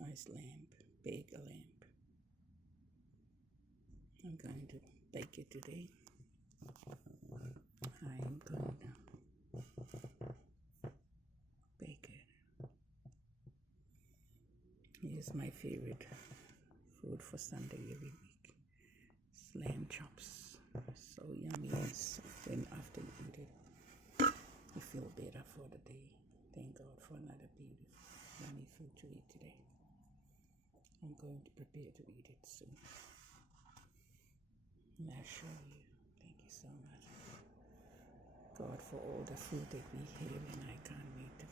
Nice lamb, big lamb. I'm going to bake it today. I am going to bake it. Here's my favorite food for Sunday every week. It's lamb chops. So yummy, and so then after you eat it, you feel better for the day. Thank God for another beautiful, yummy food to eat today. I'm going to prepare to eat it soon. And I'll show you. Thank you so much, God, for all the food that we have, and I can't wait to